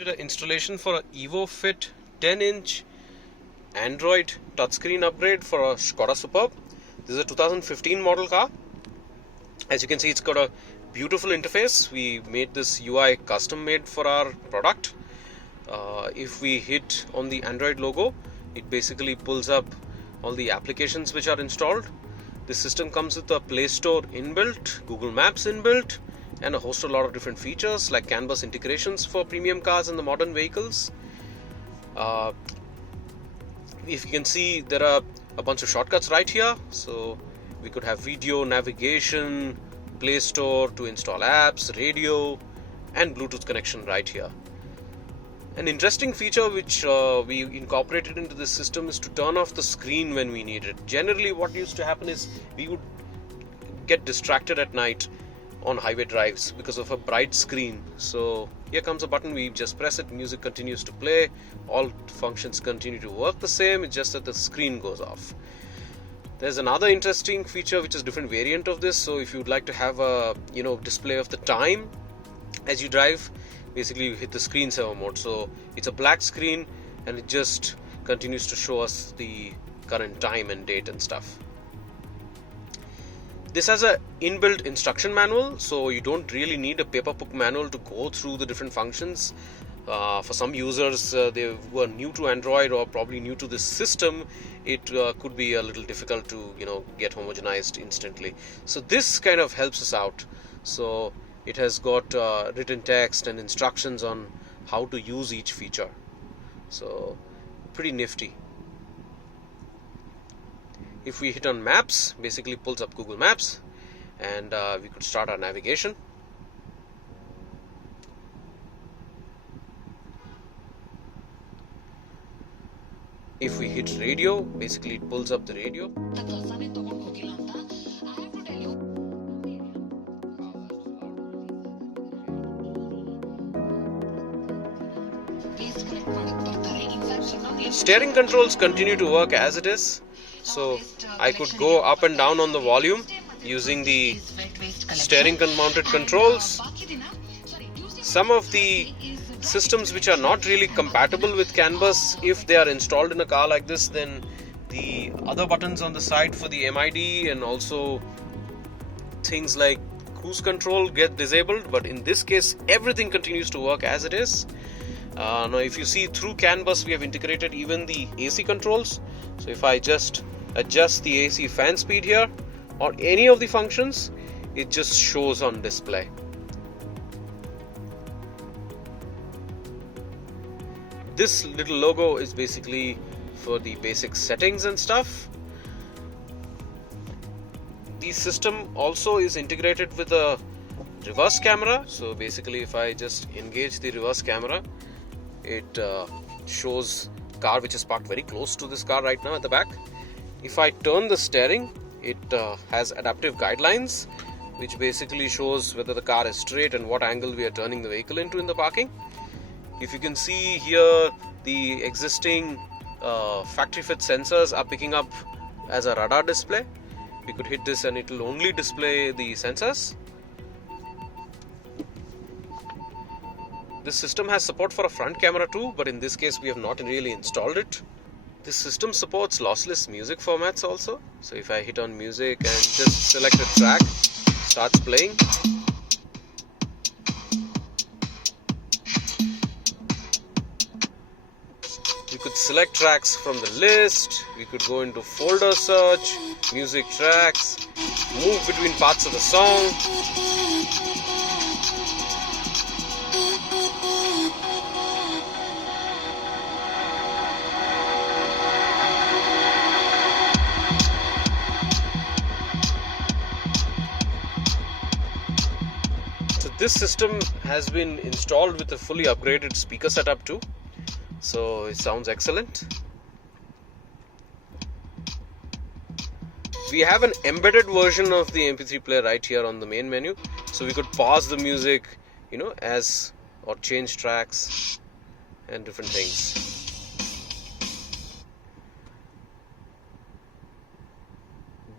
Did an installation for a EVO Fit 10-inch Android touchscreen upgrade for a Skoda Superb. This is a 2015 model car. As you can see, it's got a beautiful interface. We made this UI custom made for our product. If we hit on the Android logo, it basically pulls up all the applications which are installed. This system comes with a Play Store inbuilt, Google Maps inbuilt, and a lot of different features like Canbus integrations for premium cars and the modern vehicles. If you can see, there are a bunch of shortcuts right here. So we could have video, navigation, Play Store to install apps, radio, and Bluetooth connection right here. An interesting feature which we incorporated into this system is to turn off the screen when we need it. Generally, what used to happen is we would get distracted at night on highway drives because of a bright screen. So here comes a button, we just press it, music continues to play, all functions continue to work the same, it's just that the screen goes off. There's another interesting feature which is a different variant of this. So if you'd like to have a display of the time as you drive, basically you hit the screensaver mode. So it's a black screen and it just continues to show us the current time and date and stuff. This has an inbuilt instruction manual, so you don't really need a paper book manual to go through the different functions. For some users they were new to Android or probably new to this system, it could be a little difficult to get homogenized instantly. So this kind of helps us out. So it has got written text and instructions on how to use each feature. So pretty nifty. If we hit on maps, basically pulls up Google Maps, and we could start our navigation. If we hit radio, basically it pulls up the radio. Steering controls continue to work as it is. So I could go up and down on the volume using the steering mounted controls. Some of the systems which are not really compatible with Canbus, if they are installed in a car like this, then the other buttons on the side for the MID and also things like cruise control get disabled. But in this case, everything continues to work as it is. Now if you see, through Canbus we have integrated even the AC controls. So if I just adjust the AC fan speed here or any of the functions, it just shows on display. This little logo is basically for the basic settings and stuff. The system also is integrated with a reverse camera. So basically if I just engage the reverse camera, it shows car which is parked very close to this car right now at the back. If I turn the steering, it has adaptive guidelines which basically shows whether the car is straight and what angle we are turning the vehicle into in the parking. If you can see here, the existing factory fit sensors are picking up as a radar display. We could hit this and it will only display the sensors. This system has support for a front camera too, but in this case we have not really installed it. This system supports lossless music formats also. So if I hit on music and just select a track, starts playing. We could select tracks from the list. We could go into folder search, music tracks, move between parts of the song. This system has been installed with a fully upgraded speaker setup too, so it sounds excellent. We have an embedded version of the MP3 player right here on the main menu, so we could pause the music, or change tracks and different things.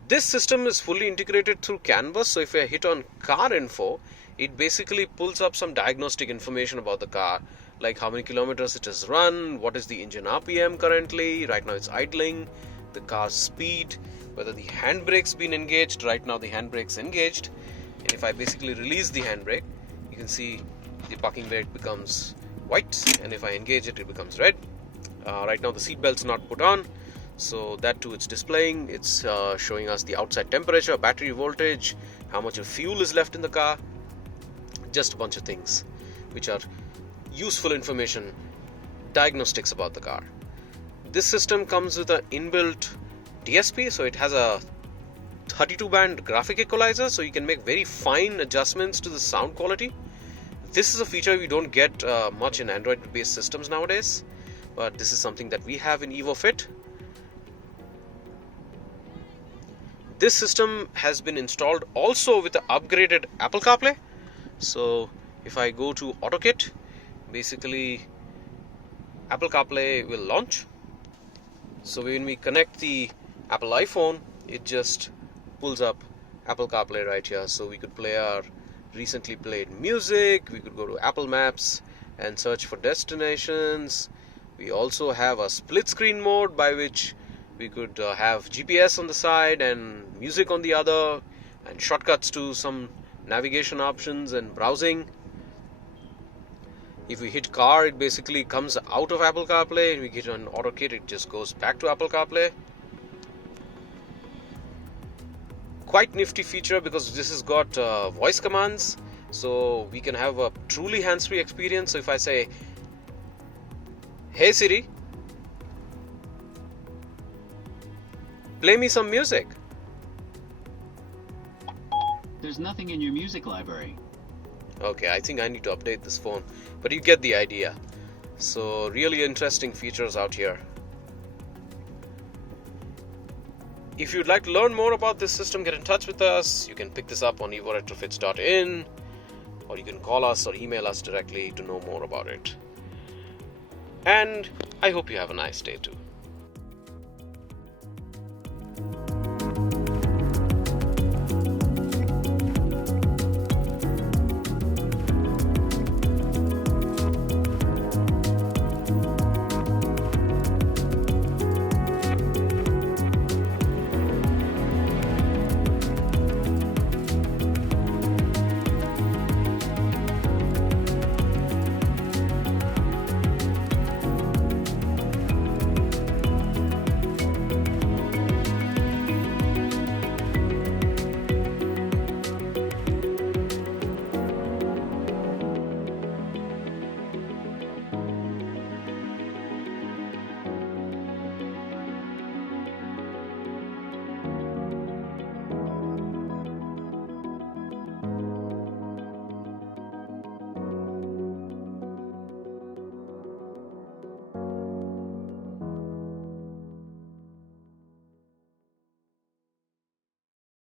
This system is fully integrated through Canbus, so if I hit on car info, it basically pulls up some diagnostic information about the car, like how many kilometers it has run, what is the engine RPM currently, right now it's idling, the car's speed, whether the handbrake's been engaged. Right now the handbrake's engaged, and if I basically release the handbrake, you can see the parking brake becomes white, and if I engage it, it becomes red. Right now the seat belt's not put on, so that too it's displaying. It's showing us the outside temperature, battery voltage, how much of fuel is left in the car, just a bunch of things which are useful information, diagnostics about the car. This system comes with an inbuilt DSP, so it has a 32 band graphic equalizer, so you can make very fine adjustments to the sound quality. This is a feature we don't get much in Android based systems nowadays, but this is something that we have in EVO Fit. This system has been installed also with the upgraded Apple CarPlay. So if I go to AutoKit, basically Apple CarPlay will launch. So when we connect the Apple iPhone, it just pulls up Apple CarPlay right here. So we could play our recently played music, we could go to Apple Maps and search for destinations. We also have a split screen mode by which we could have GPS on the side and music on the other, and shortcuts to some navigation options and browsing. If we hit car, it basically comes out of Apple CarPlay. If we hit on AutoKit, it just goes back to Apple CarPlay. Quite nifty feature because this has got voice commands, so we can have a truly hands-free experience. So if I say, "Hey Siri, play me some music," There's nothing in your music library. Okay, I think I need to update this phone, but you get the idea. So really interesting features out here. If you'd like to learn more about this system, get in touch with us. You can pick this up on evoretrofits.in, or you can call us or email us directly to know more about it. And I hope you have a nice day too.